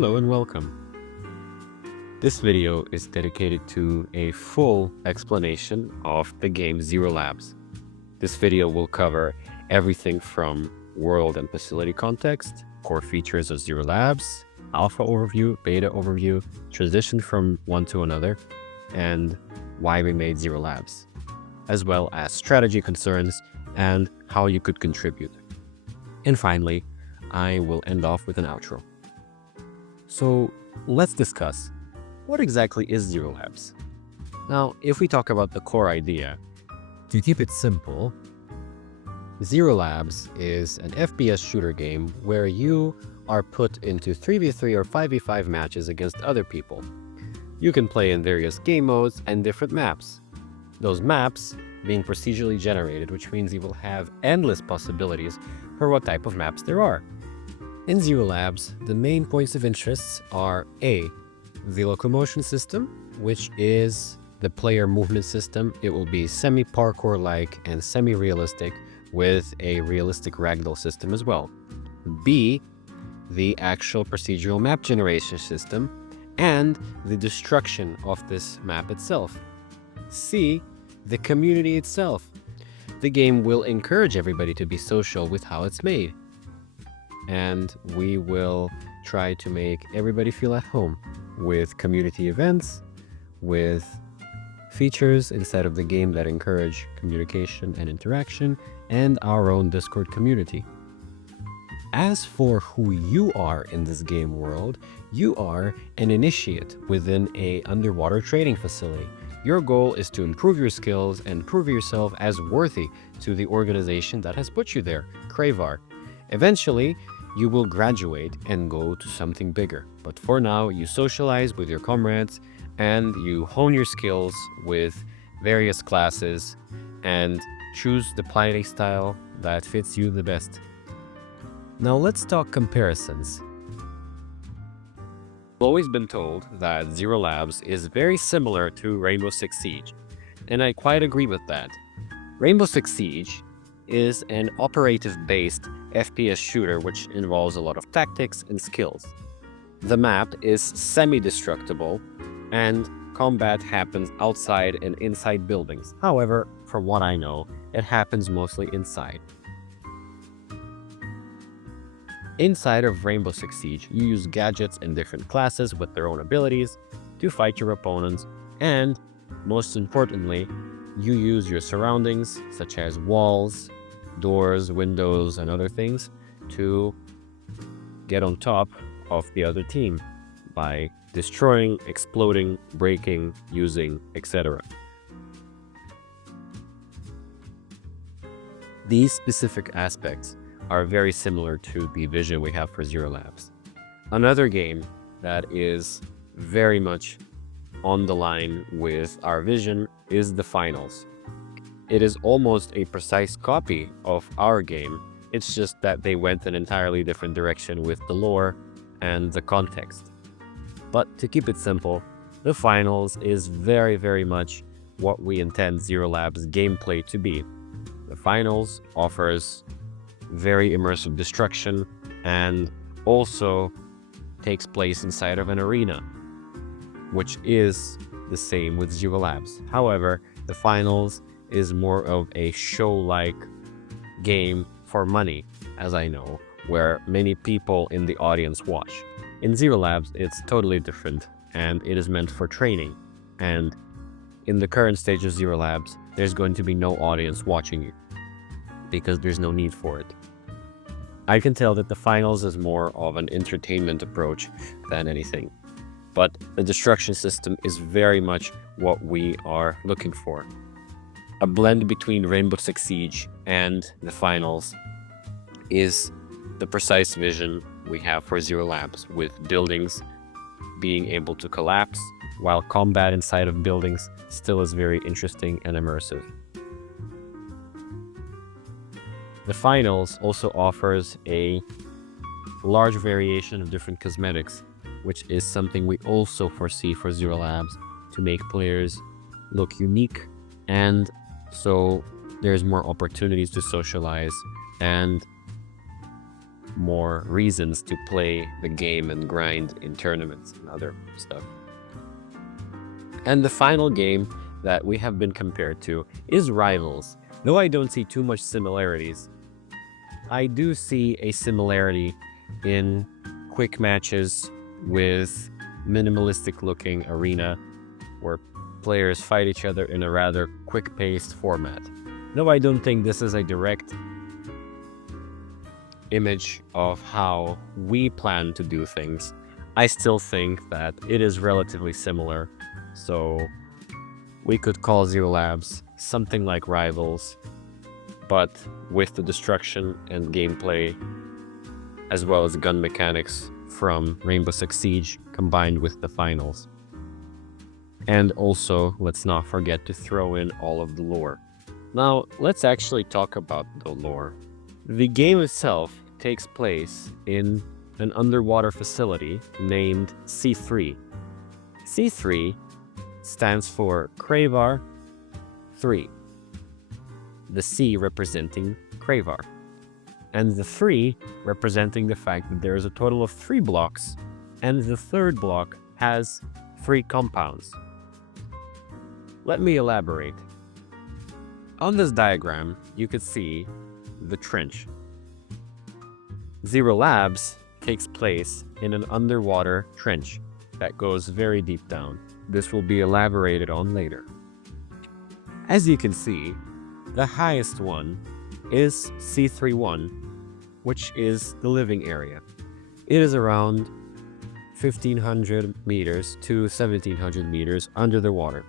Hello and welcome. This video is dedicated to a full explanation of the game Zero Labs. This video will cover everything from world and facility context, core features of Zero Labs, alpha overview, beta overview, transition from one to another, and why we made Zero Labs, as well as strategy concerns and how you could contribute. And finally, I will end off with an outro. So let's discuss, what exactly is Zero Labs? Now, if we talk about the core idea, to keep it simple, Zero Labs is an FPS shooter game where you are put into 3v3 or 5v5 matches against other people. You can play in various game modes and different maps. Those maps being procedurally generated, which means you will have endless possibilities for what type of maps there are. In Zero Labs, the main points of interest are A, the locomotion system, which is the player movement system. It will be semi-parkour-like and semi-realistic with a realistic ragdoll system as well. B, the actual procedural map generation system and the destruction of this map itself. C, the community itself. The game will encourage everybody to be social with how it's made. And we will try to make everybody feel at home with community events, with features inside of the game that encourage communication and interaction, and our own Discord community. As for who you are in this game world, you are an initiate within an underwater training facility. Your goal is to improve your skills and prove yourself as worthy to the organization that has put you there, Kravar. Eventually, you will graduate and go to something bigger. But for now, you socialize with your comrades and you hone your skills with various classes and choose the play style that fits you the best. Now let's talk comparisons. I've always been told that Zero Labs is very similar to Rainbow Six Siege, and I quite agree with that. Rainbow Six Siege is an operative-based FPS shooter which involves a lot of tactics and skills. The map is semi-destructible and combat happens outside and inside buildings. However, from what I know, it happens mostly inside. Inside of Rainbow Six Siege, you use gadgets and different classes with their own abilities to fight your opponents, and most importantly, you use your surroundings such as walls, doors, windows, and other things to get on top of the other team by destroying, exploding, breaking, using, etc. These specific aspects are very similar to the vision we have for Zero Labs. Another game that is very much on the line with our vision is the Finals. It is almost a precise copy of our game. It's just that they went an entirely different direction with the lore and the context. But to keep it simple, the Finals is very much what we intend Zero Labs gameplay to be. The Finals offers very immersive destruction and also takes place inside of an arena, which is the same with Zero Labs. However, the Finals is more of a show-like game for money, as I know, where many people in the audience watch. In Zero Labs, it's totally different, and it is meant for training. And in the current stage of Zero Labs, there's going to be no audience watching you, because there's no need for it. I can tell that the Finals is more of an entertainment approach than anything, but the destruction system is very much what we are looking for. A blend between Rainbow Six Siege and the Finals is the precise vision we have for Zero Labs, with buildings being able to collapse, while combat inside of buildings still is very interesting and immersive. The Finals also offers a large variation of different cosmetics, which is something we also foresee for Zero Labs to make players look unique, and so there's more opportunities to socialize and more reasons to play the game and grind in tournaments and other stuff. And the final game that we have been compared to is Rivals. Though I don't see too much similarities, I do see a similarity in quick matches with minimalistic looking arena where players fight each other in a rather quick-paced format. Though I don't think this is a direct image of how we plan to do things, I still think that it is relatively similar. So we could call Zero Labs something like Rivals, but with the destruction and gameplay, as well as gun mechanics from Rainbow Six Siege combined with the finals. And also, let's not forget to throw in all of the lore. Now, let's actually talk about the lore. The game itself takes place in an underwater facility named C3. C3 stands for Kravar 3, the C representing Kravar, and the 3 representing the fact that there is a total of 3 blocks, and the third block has 3 compounds. Let me elaborate. On this diagram, you could see the trench. Zero Labs takes place in an underwater trench that goes very deep down. This will be elaborated on later. As you can see, the highest one is C31, which is the living area. It is around 1500 meters to 1700 meters under the water.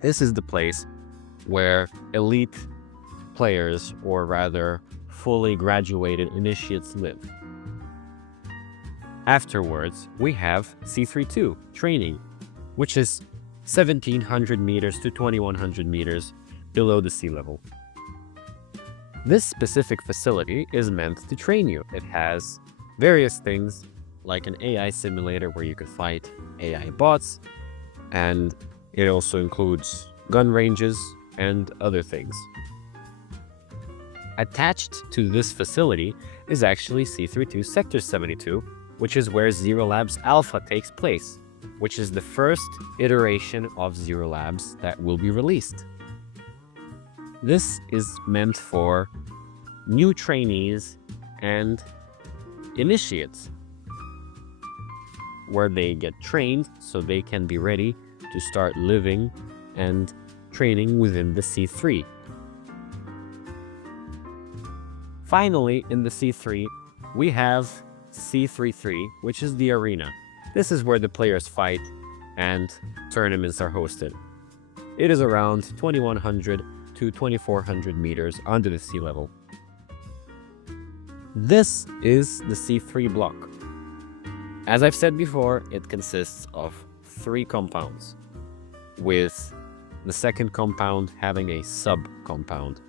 This is the place where elite players, or rather fully graduated initiates, live. Afterwards, we have C32, training, which is 1700 meters to 2100 meters below the sea level. This specific facility is meant to train you. It has various things like an AI simulator where you could fight AI bots, and it also includes gun ranges and other things. Attached to this facility is actually C32 Sector 72, which is where Zero Labs Alpha takes place, which is the first iteration of Zero Labs that will be released. This is meant for new trainees and initiates, where they get trained so they can be ready to start living and training within the C3. Finally, in the C3, we have C33, which is the arena. This is where the players fight and tournaments are hosted. It is around 2100 to 2400 meters under the sea level. This is the C3 block. As I've said before, it consists of 3 compounds, with the second compound having a sub-compound.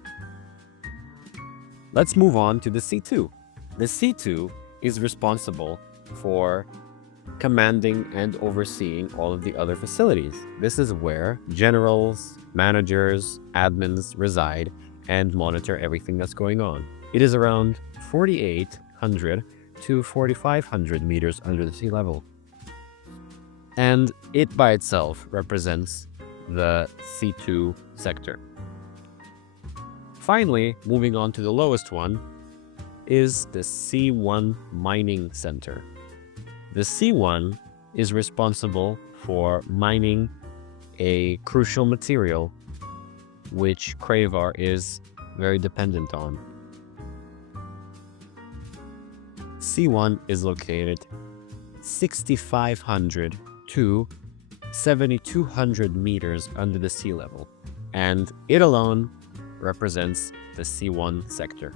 Let's move on to the C2. The C2 is responsible for commanding and overseeing all of the other facilities. This is where generals, managers, admins reside and monitor everything that's going on. It is around 4,800 to 4,500 meters under the sea level. And it by itself represents the C2 sector. Finally, moving on to the lowest one, is the C1 Mining Center. The C1 is responsible for mining a crucial material which Kravar is very dependent on. C1 is located 6,500 to 7,200 meters under the sea level, and it alone represents the C1 sector.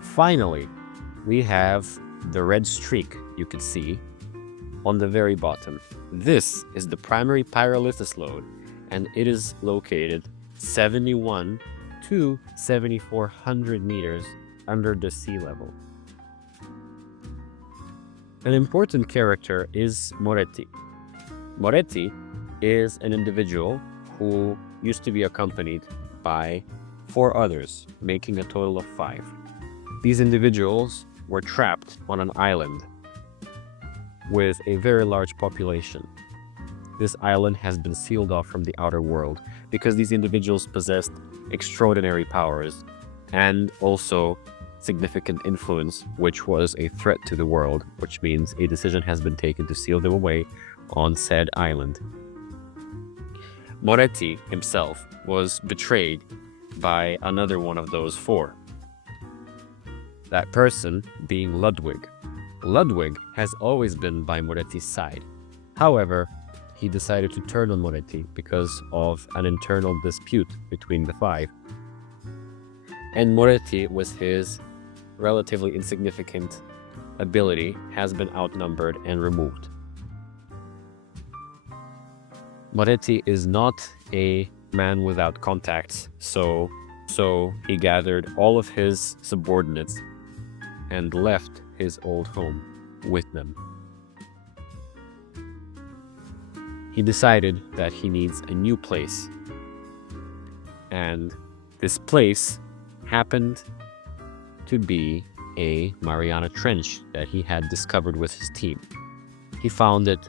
Finally, we have the red streak you can see on the very bottom. This is the primary pyrolysis load, and it is located 71 to 7,400 meters under the sea level. An important character is Moretti. Moretti is an individual who used to be accompanied by 4 others, making a total of 5. These individuals were trapped on an island with a very large population. This island has been sealed off from the outer world because these individuals possessed extraordinary powers and also significant influence, which was a threat to the world, which means a decision has been taken to seal them away on said island. Moretti himself was betrayed by another one of those four. That person being Ludwig. Ludwig has always been by Moretti's side. However, he decided to turn on Moretti because of an internal dispute between the five. And Moretti, with his relatively insignificant ability, has been outnumbered and removed. Moretti is not a man without contacts, so he gathered all of his subordinates and left his old home with them. He decided that he needs a new place, and this place happened to be a Mariana Trench that he had discovered with his team. He found it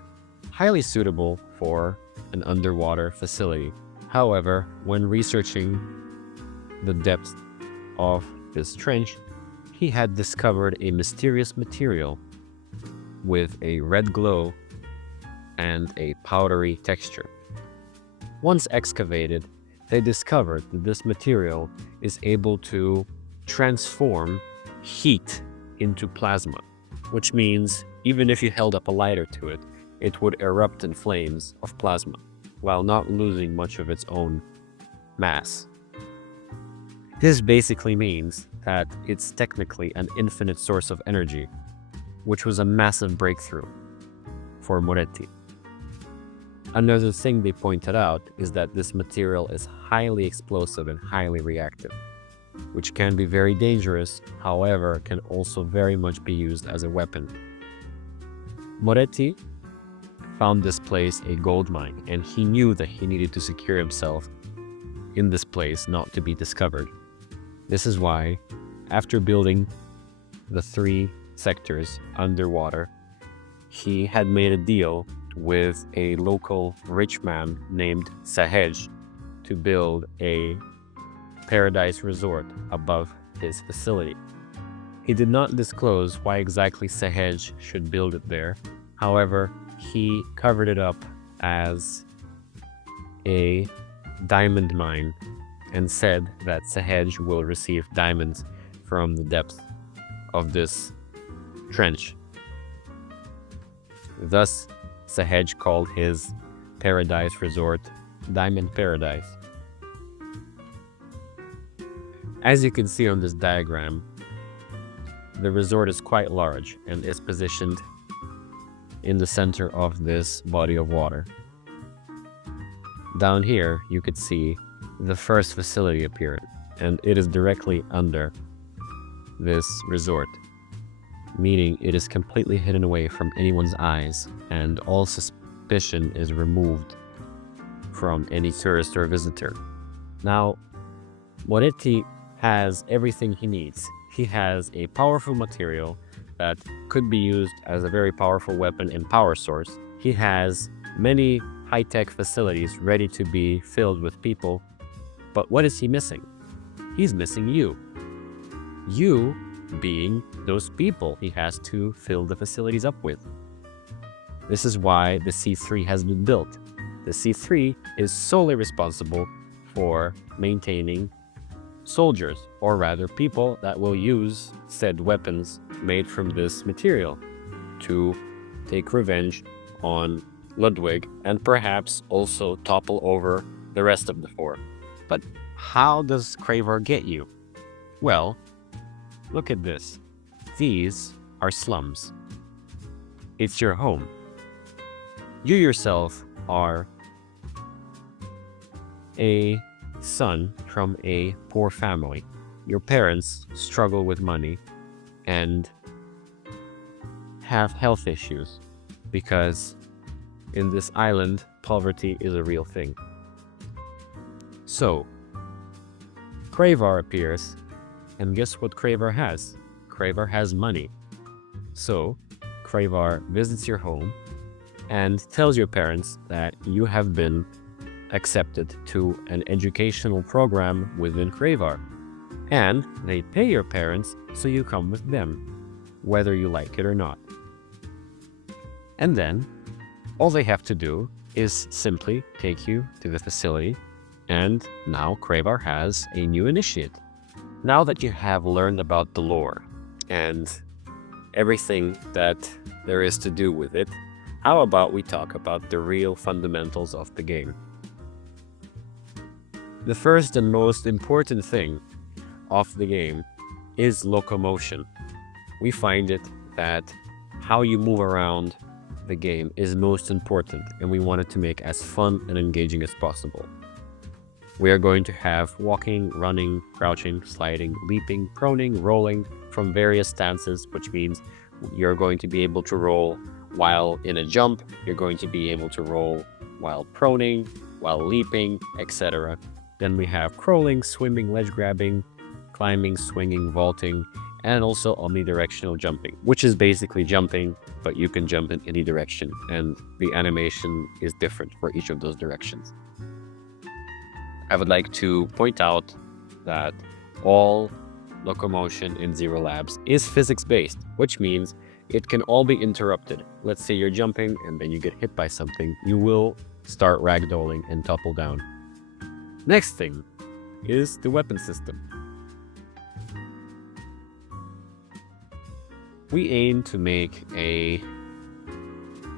highly suitable for an underwater facility. However, when researching the depth of this trench, he had discovered a mysterious material with a red glow and a powdery texture. Once excavated, they discovered that this material is able to transform heat into plasma, which means even if you held up a lighter to it, it would erupt in flames of plasma while not losing much of its own mass. This basically means that it's technically an infinite source of energy, which was a massive breakthrough for Moretti. Another thing they pointed out is that this material is highly explosive and highly reactive, which can be very dangerous, however, can also very much be used as a weapon. Moretti found this place a gold mine, and he knew that he needed to secure himself in this place not to be discovered. This is why, after building the 3 sectors underwater, he had made a deal with a local rich man named Sahej to build a paradise resort above his facility. He did not disclose why exactly Sahej should build it there. However, he covered it up as a diamond mine and said that Sahej will receive diamonds from the depth of this trench. Thus, Sahej called his paradise resort Diamond Paradise. As you can see on this diagram, the resort is quite large and is positioned in the center of this body of water. Down here, you could see the first facility appeared, and it is directly under this resort, meaning it is completely hidden away from anyone's eyes, and all suspicion is removed from any tourist or visitor. Now, Moretti has everything he needs. He has a powerful material that could be used as a very powerful weapon and power source. He has many high-tech facilities ready to be filled with people. But what is he missing? He's missing you. You being those people he has to fill the facilities up with. This is why the C3 has been built. The C3 is solely responsible for maintaining soldiers, or rather people that will use said weapons made from this material to take revenge on Ludwig and perhaps also topple over the rest of the 4. But how does Kravar get you? Well, look at this. These are slums. It's your home. You yourself are a son from a poor family. Your parents struggle with money and have health issues because in this island, poverty is a real thing. So, Kravar appears And guess what Kravar has? Kravar has money. So, Kravar visits your home and tells your parents that you have been accepted to an educational program within Kravar. And they pay your parents so you come with them, whether you like it or not. And then, all they have to do is simply take you to the facility, and now Kravar has a new initiate. Now that you have learned about the lore and everything that there is to do with it, how about we talk about the real fundamentals of the game? The first and most important thing of the game is locomotion. We find it that how you move around the game is most important, and we want it to make as fun and engaging as possible. We are going to have walking, running, crouching, sliding, leaping, proning, rolling from various stances, which means you're going to be able to roll while in a jump, you're going to be able to roll while proning, while leaping, etc. Then we have crawling, swimming, ledge grabbing, climbing, swinging, vaulting, and also omnidirectional jumping, which is basically jumping, but you can jump in any direction, and the animation is different for each of those directions. I would like to point out that all locomotion in Zero Labs is physics-based, which means it can all be interrupted. Let's say you're jumping and then you get hit by something, you will start ragdolling and topple down. Next thing is the weapon system. We aim to make a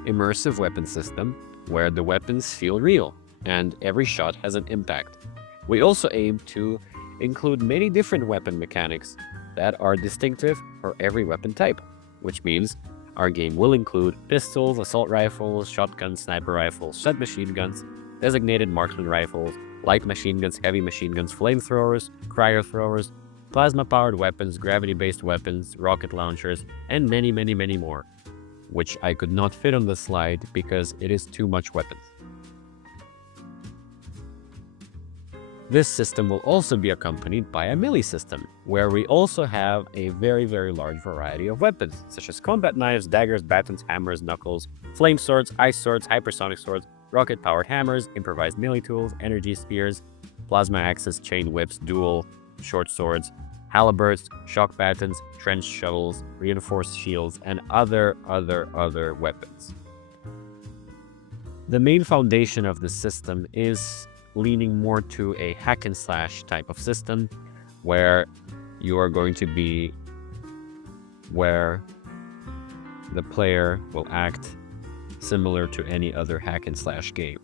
immersive weapon system where the weapons feel real and every shot has an impact. We also aim to include many different weapon mechanics that are distinctive for every weapon type, which means our game will include pistols, assault rifles, shotguns, sniper rifles, submachine guns, designated marksman rifles, light machine guns, heavy machine guns, flamethrowers, cryo throwers, plasma-powered weapons, gravity-based weapons, rocket launchers, and many, many, many more, which I could not fit on the slide because it is too much weapons. This system will also be accompanied by a melee system, where we also have a very, very large variety of weapons, such as combat knives, daggers, batons, hammers, knuckles, flame swords, ice swords, hypersonic swords, rocket-powered hammers, improvised melee tools, energy spears, plasma axes, chain whips, dual short swords, halberds, shock batons, trench shovels, reinforced shields, and other weapons. The main foundation of the system is leaning more to a hack and slash type of system, where you are going to be where the player will act similar to any other hack and slash game.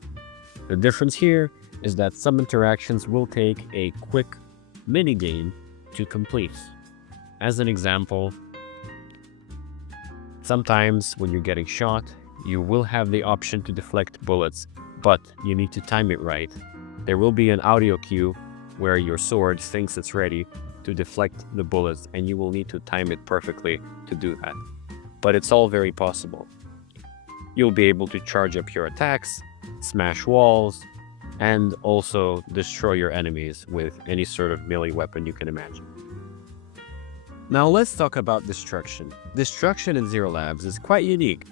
The difference here is that some interactions will take a quick mini game to complete. As an example, sometimes when you're getting shot, you will have the option to deflect bullets, but you need to time it right. There will be an audio cue where your sword thinks it's ready to deflect the bullets, and you will need to time it perfectly to do that. But it's all very possible. You'll be able to charge up your attacks, smash walls, and also destroy your enemies with any sort of melee weapon you can imagine. Now let's talk about destruction. Destruction in Zero Labs is quite unique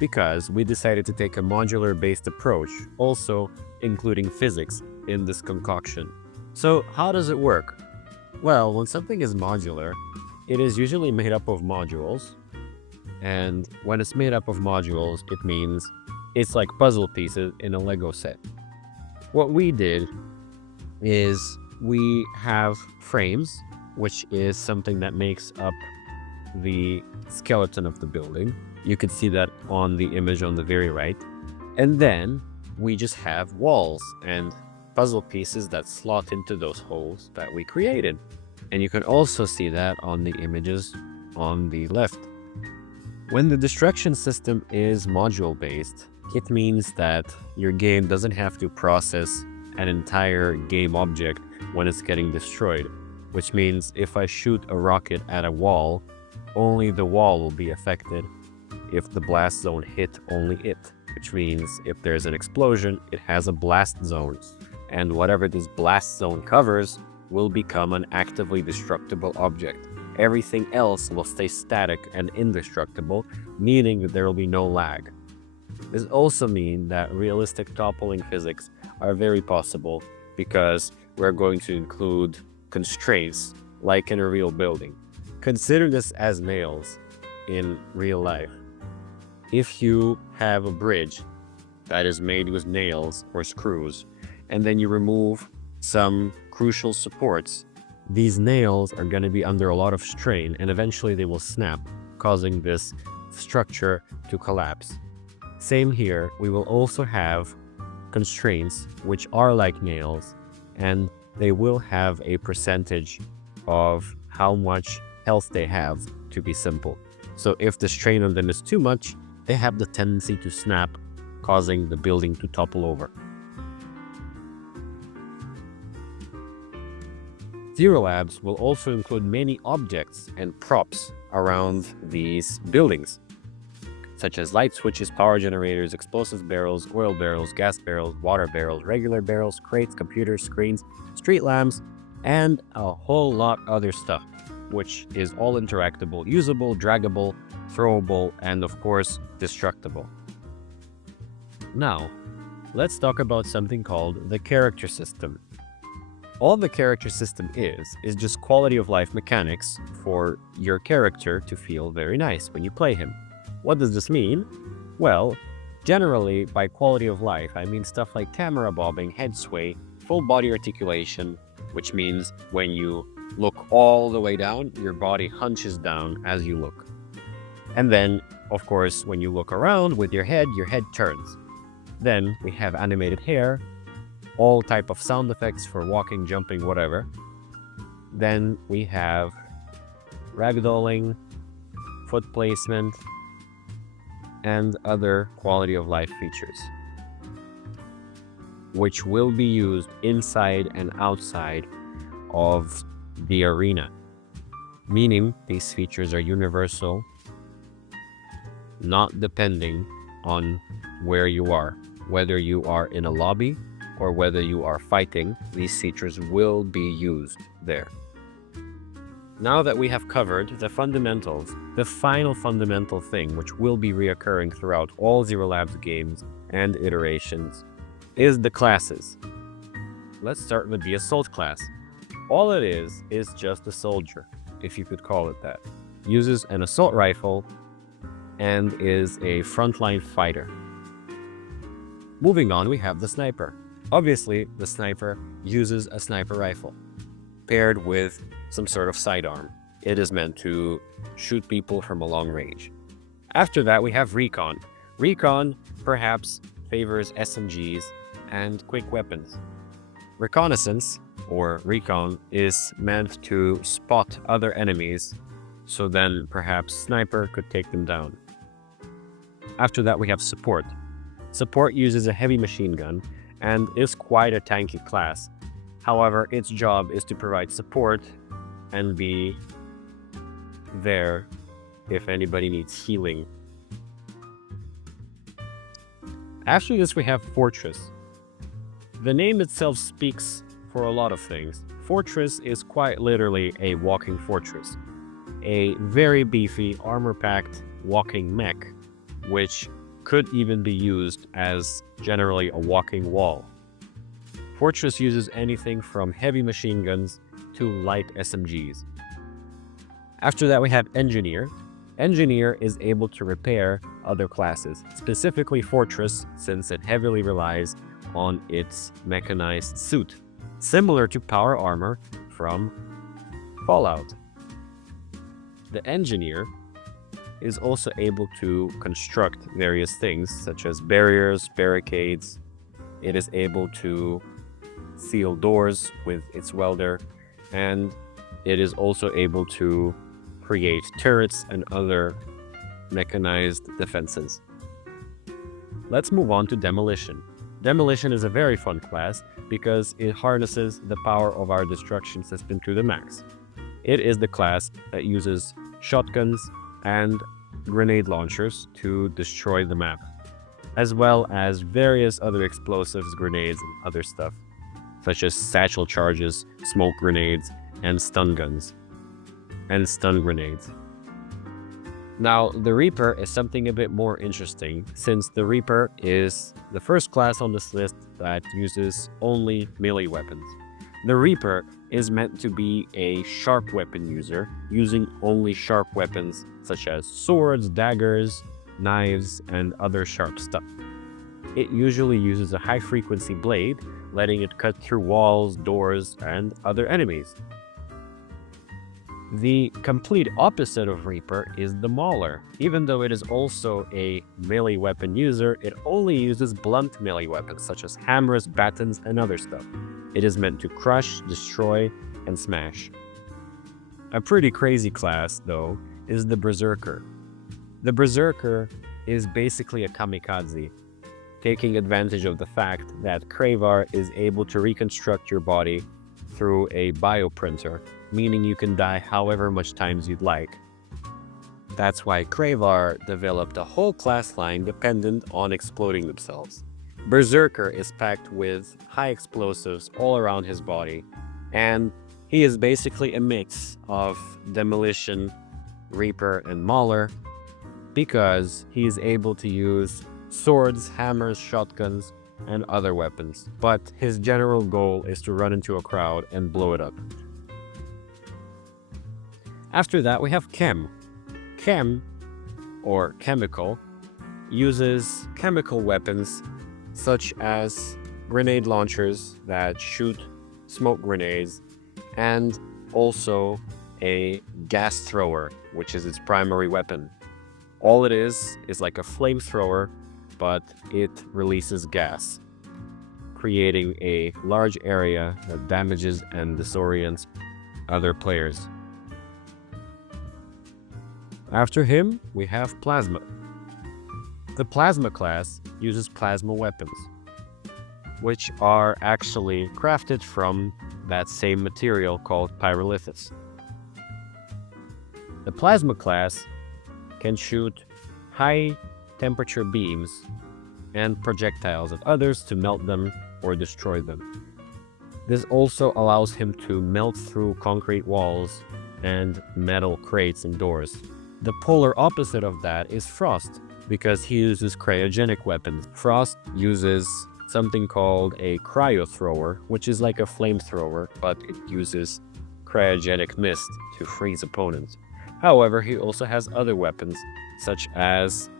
because we decided to take a modular-based approach, also including physics in this concoction. So how does it work? Well, when something is modular, it is usually made up of modules. And when it's made up of modules, it means it's like puzzle pieces in a Lego set. What we did is we have frames, which is something that makes up the skeleton of the building. You can see that on the image on the very right. And then we just have walls and puzzle pieces that slot into those holes that we created. And you can also see that on the images on the left. When the destruction system is module-based, it means that your game doesn't have to process an entire game object when it's getting destroyed, which means if I shoot a rocket at a wall, only the wall will be affected. If the blast zone hit only it, which means if there's an explosion, it has a blast zone. And whatever this blast zone covers will become an actively destructible object. Everything else will stay static and indestructible, meaning that there will be no lag. This also means that realistic toppling physics are very possible because we're going to include constraints like in a real building. Consider this as nails in real life. If you have a bridge that is made with nails or screws, and then you remove some crucial supports, these nails are going to be under a lot of strain and eventually they will snap, causing this structure to collapse. Same here, we will also have constraints which are like nails, and they will have a percentage of how much health they have, to be simple. So if the strain on them is too much, they have the tendency to snap, causing the building to topple over. Zero Labs will also include many objects and props around these buildings, such as light switches, power generators, explosives barrels, oil barrels, gas barrels, water barrels, regular barrels, crates, computers, screens, street lamps, and a whole lot other stuff, which is all interactable, usable, draggable, throwable, and of course, destructible. Now, let's talk about something called the character system. All the character system is just quality of life mechanics for your character to feel very nice when you play him. What does this mean? Well, generally, by quality of life, I mean stuff like camera bobbing, head sway, full body articulation, which means when you look all the way down, your body hunches down as you look. And then, of course, when you look around with your head turns. Then we have animated hair, all type of sound effects for walking, jumping, whatever. Then we have ragdolling, foot placement, and other quality of life features, which will be used inside and outside of the arena, meaning these features are universal, not depending on where you are, whether you are in a lobby or whether you are fighting, these features will be used there. Now that we have covered the fundamentals, the final fundamental thing which will be reoccurring throughout all Zero Labs games and iterations is the classes. Let's start with the Assault class. All it is just a soldier, if you could call it that. Uses an assault rifle and is a frontline fighter. Moving on, we have the Sniper. Obviously, the Sniper uses a sniper rifle paired with some sort of sidearm. It is meant to shoot people from a long range. After that, we have Recon. Recon perhaps favors SMGs and quick weapons. Reconnaissance, or Recon, is meant to spot other enemies, so then perhaps Sniper could take them down. After that, we have Support. Support uses a heavy machine gun and is quite a tanky class. However, its job is to provide support and be there if anybody needs healing. After this, we have Fortress. The name itself speaks for a lot of things. Fortress is quite literally a walking fortress, a very beefy, armor-packed walking mech, which could even be used as generally a walking wall. Fortress uses anything from heavy machine guns to light SMGs. After that, we have Engineer. Engineer is able to repair other classes, specifically Fortress, since it heavily relies on its mechanized suit, similar to Power Armor from Fallout. The Engineer is also able to construct various things such as barriers, barricades. It is able to seal doors with its welder, and it is also able to create turrets and other mechanized defenses. Let's move on to Demolition. Demolition is a very fun class because it harnesses the power of our destruction system to the max. It is the class that uses shotguns and grenade launchers to destroy the map, as well as various other explosives, grenades, and other stuff. such as satchel charges, smoke grenades, and stun guns, and stun grenades. Now, the Reaper is something a bit more interesting, since the Reaper is the first class on this list that uses only melee weapons. The Reaper is meant to be a sharp weapon user, using only sharp weapons such as swords, daggers, knives, and other sharp stuff. It usually uses a high-frequency blade, letting it cut through walls, doors, and other enemies. The complete opposite of Reaper is the Mauler. Even though it is also a melee weapon user, it only uses blunt melee weapons such as hammers, batons, and other stuff. It is meant to crush, destroy, and smash. A pretty crazy class, though, is the Berserker. The Berserker is basically a kamikaze, taking advantage of the fact that Kravar is able to reconstruct your body through a bioprinter, meaning you can die however much times you'd like. That's why Kravar developed a whole class line dependent on exploding themselves. Berserker is packed with high explosives all around his body, and he is basically a mix of Demolition, Reaper, and Mauler because he is able to use swords, hammers, shotguns, and other weapons, but his general goal is to run into a crowd and blow it up. After that, we have Chem. Chem, or chemical, uses chemical weapons such as grenade launchers that shoot smoke grenades, and also a gas thrower, which is its primary weapon. All it is like a flamethrower, but it releases gas, creating a large area that damages and disorients other players. After him, we have Plasma. The Plasma class uses plasma weapons, which are actually crafted from that same material called pyrolysis. The Plasma class can shoot high temperature beams and projectiles at others to melt them or destroy them. This also allows him to melt through concrete walls and metal crates and doors. The polar opposite of that is Frost, because he uses cryogenic weapons. Frost uses something called a cryo thrower, which is like a flamethrower, but it uses cryogenic mist to freeze opponents. However, he also has other weapons, such as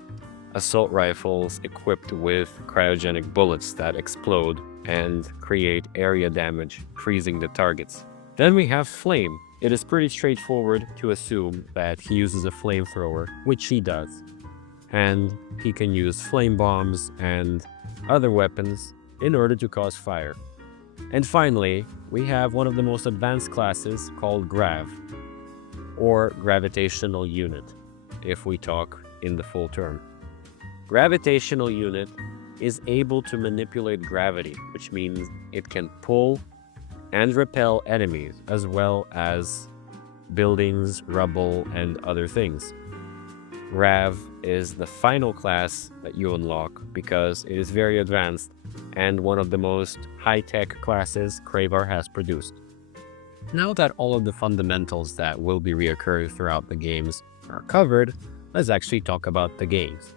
assault rifles equipped with cryogenic bullets that explode and create area damage, freezing the targets. Then we have Flame. It is pretty straightforward to assume that he uses a flamethrower, which he does. And he can use flame bombs and other weapons in order to cause fire. And finally, we have one of the most advanced classes called Grav, or Gravitational Unit, if we talk in the full term. Gravitational Unit is able to manipulate gravity, which means it can pull and repel enemies, as well as buildings, rubble, and other things. Grav is the final class that you unlock because it is very advanced and one of the most high-tech classes Kravar has produced. Now that all of the fundamentals that will be reoccurring throughout the games are covered, let's actually talk about the games.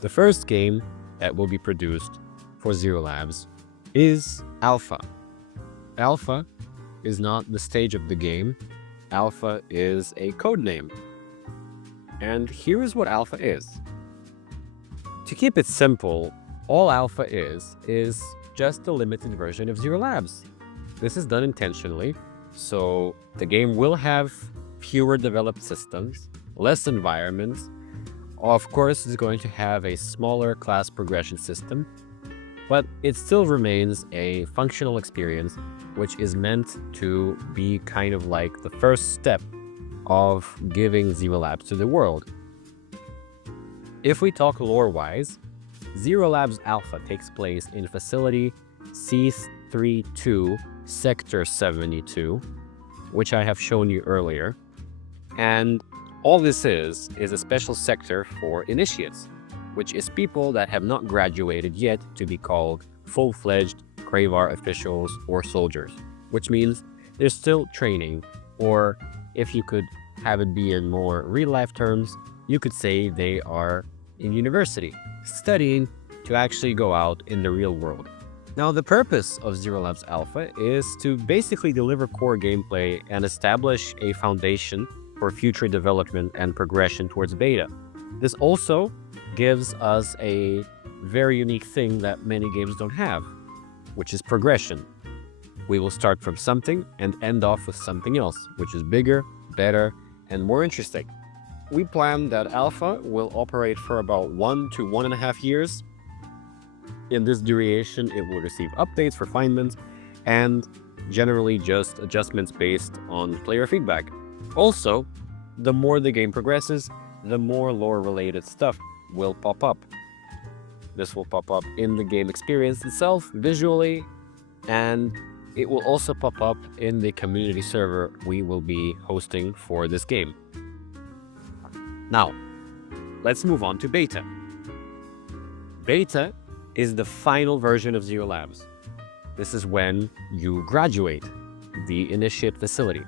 The first game that will be produced for Zero Labs is Alpha. Alpha is not the stage of the game. Alpha is a code name. And here is what Alpha is. To keep it simple, all Alpha is just a limited version of Zero Labs. This is done intentionally, so the game will have fewer developed systems, less environments. Of course, it's going to have a smaller class progression system, but it still remains a functional experience, which is meant to be kind of like the first step of giving Zero Labs to the world. If we talk lore-wise, Zero Labs Alpha takes place in Facility C32, Sector 72, which I have shown you earlier. And all this is a special sector for initiates, which is people that have not graduated yet to be called full-fledged Kravar officials or soldiers, which means they're still training, or if you could have it be in more real-life terms, you could say they are in university, studying to actually go out in the real world. Now, the purpose of Zero Labs Alpha is to basically deliver core gameplay and establish a foundation for future development and progression towards beta. This also gives us a very unique thing that many games don't have, which is progression. We will start from something and end off with something else, which is bigger, better, and more interesting. We plan that Alpha will operate for about 1 to 1.5 years. In this duration, it will receive updates, refinements, and generally just adjustments based on player feedback. Also, the more the game progresses, the more lore-related stuff will pop up. This will pop up in the game experience itself, visually, and it will also pop up in the community server we will be hosting for this game. Now, let's move on to beta. Beta is the final version of Zero Labs. This is when you graduate the initiate facility.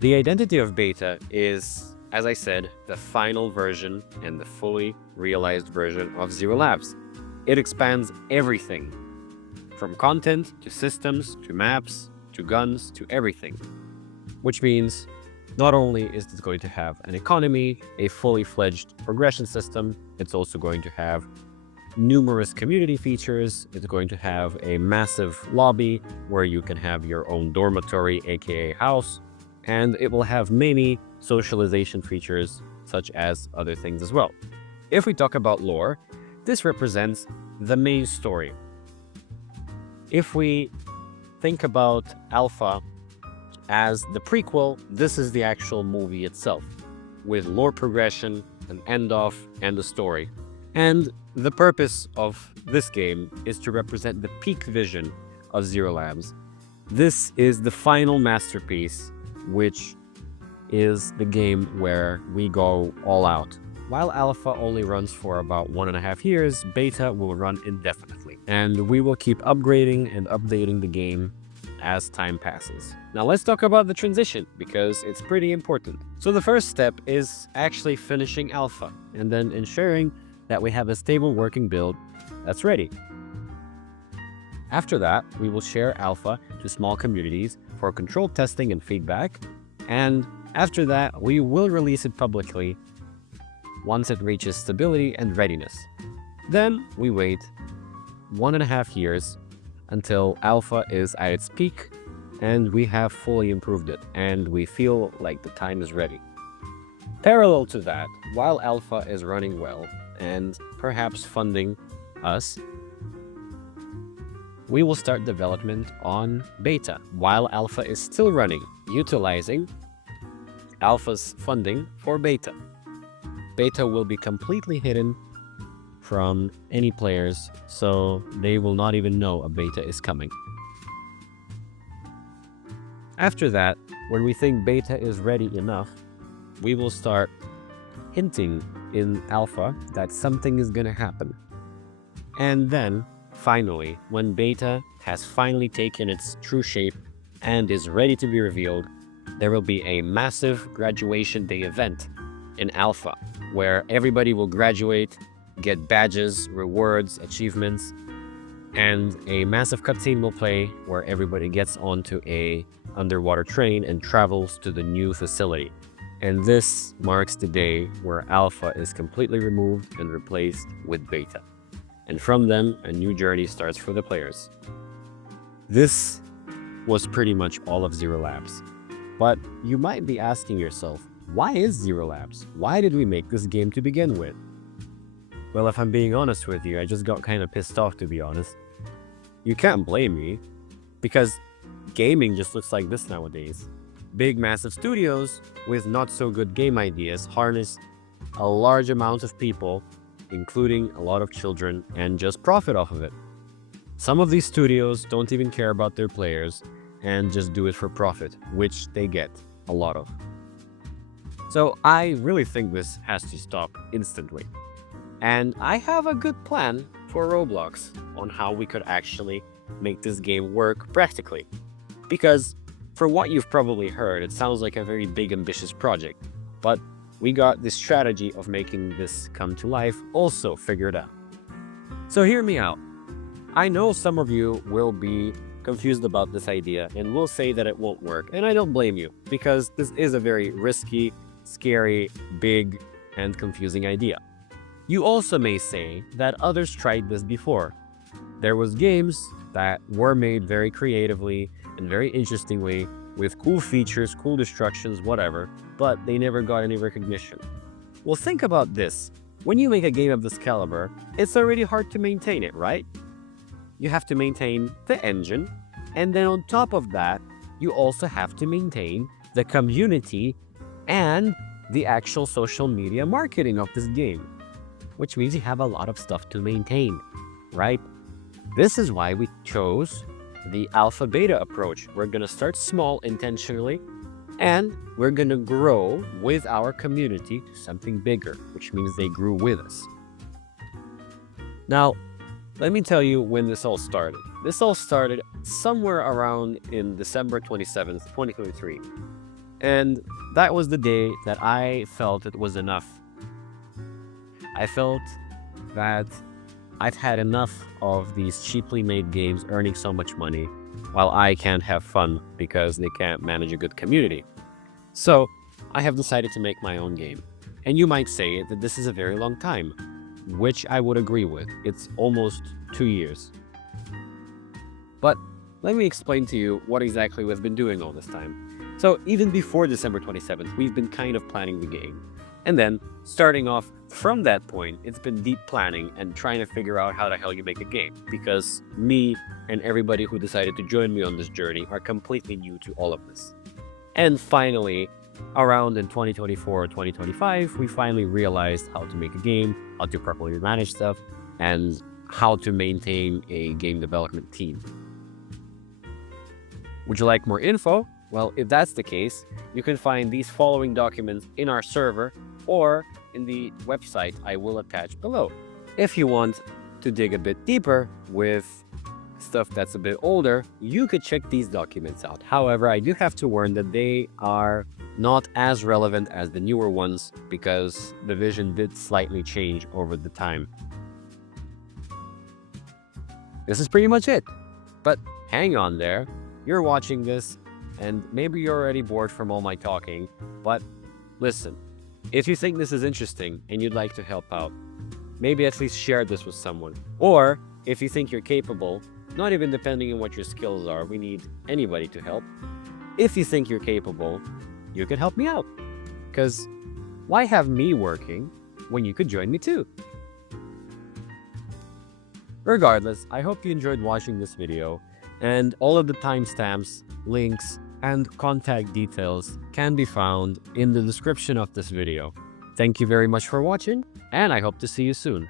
The identity of beta is, as I said, the final version and the fully realized version of Zero Labs. It expands everything, from content to systems to maps to guns to everything. Which means not only is it going to have an economy, a fully fledged progression system, it's also going to have numerous community features. It's going to have a massive lobby where you can have your own dormitory, aka house, and it will have many socialization features such as other things as well. If we talk about lore, this represents the main story. If we think about Alpha as the prequel, this is the actual movie itself, with lore progression, an end-off, and a story. And the purpose of this game is to represent the peak vision of Zero Labs. This is the final masterpiece, which is the game where we go all out. While Alpha only runs for about 1.5 years, Beta will run indefinitely, and we will keep upgrading and updating the game as time passes. Now let's talk about the transition, because it's pretty important. So the first step is actually finishing Alpha, and then ensuring that we have a stable working build that's ready. After that, we will share Alpha to small communities for controlled testing and feedback, and after that, we will release it publicly once it reaches stability and readiness. Then we wait 1.5 years until Alpha is at its peak and we have fully improved it and we feel like the time is ready. Parallel to that, while Alpha is running well and perhaps funding us, we will start development on Beta while Alpha is still running, utilizing Alpha's funding for Beta. Beta will be completely hidden from any players, so they will not even know a beta is coming. After that, when we think Beta is ready enough, we will start hinting in Alpha that something is going to happen. And then, finally, when Beta has finally taken its true shape and is ready to be revealed, there will be a massive graduation day event in Alpha, where everybody will graduate, get badges, rewards, achievements, and a massive cutscene will play where everybody gets onto a underwater train and travels to the new facility. And this marks the day where Alpha is completely removed and replaced with Beta. And from then, a new journey starts for the players. This was pretty much all of Zero Labs. But you might be asking yourself, why is Zero Labs? Why did we make this game to begin with? Well, if I'm being honest with you, I just got kind of pissed off, to be honest. You can't blame me, because gaming just looks like this nowadays. Big, massive studios with not so good game ideas harness a large amount of people, including a lot of children, and just profit off of it. Some of these studios don't even care about their players and just do it for profit, which they get a lot of. So I really think this has to stop instantly. And I have a good plan for Roblox on how we could actually make this game work practically. Because from what you've probably heard, it sounds like a very big, ambitious project, but we got this strategy of making this come to life also figured out. So hear me out. I know some of you will be confused about this idea and will say that it won't work, and I don't blame you, because this is a very risky, scary, big, and confusing idea. You also may say that others tried this before. There was games that were made very creatively and very interestingly with cool features, cool destructions, whatever, but they never got any recognition. Well, think about this. When you make a game of this caliber, it's already hard to maintain it, right? You have to maintain the engine, and then on top of that, you also have to maintain the community and the actual social media marketing of this game, which means you have a lot of stuff to maintain, right? This is why we chose the alpha beta approach. We're gonna start small intentionally, and we're gonna grow with our community to something bigger, which means they grew with us. Now, let me tell you when this all started. This all started somewhere around in December 27th, 2023. And that was the day that I felt it was enough. I felt that I've had enough of these cheaply made games earning so much money while I can't have fun because they can't manage a good community. So I have decided to make my own game. And you might say that this is a very long time, which I would agree with. It's almost 2 years. But let me explain to you what exactly we've been doing all this time. So even before December 27th, we've been kind of planning the game. And then, starting off from that point, it's been deep planning and trying to figure out how the hell you make a game. Because me and everybody who decided to join me on this journey are completely new to all of this. And finally, around in 2024 or 2025, we finally realized how to make a game, how to properly manage stuff, and how to maintain a game development team. Would you like more info? Well, if that's the case, you can find these following documents in our server or in the website I will attach below. If you want to dig a bit deeper with stuff that's a bit older, you could check these documents out. However, I do have to warn that they are not as relevant as the newer ones because the vision did slightly change over the time. This is pretty much it. But hang on there. You're watching this and maybe you're already bored from all my talking, but listen, if you think this is interesting and you'd like to help out, maybe at least share this with someone. Or if you think you're capable, not even depending on what your skills are, we need anybody to help. If you think you're capable, you can help me out. Because why have me working when you could join me too? Regardless, I hope you enjoyed watching this video, and all of the timestamps, links, and contact details can be found in the description of this video. Thank you very much for watching, and I hope to see you soon.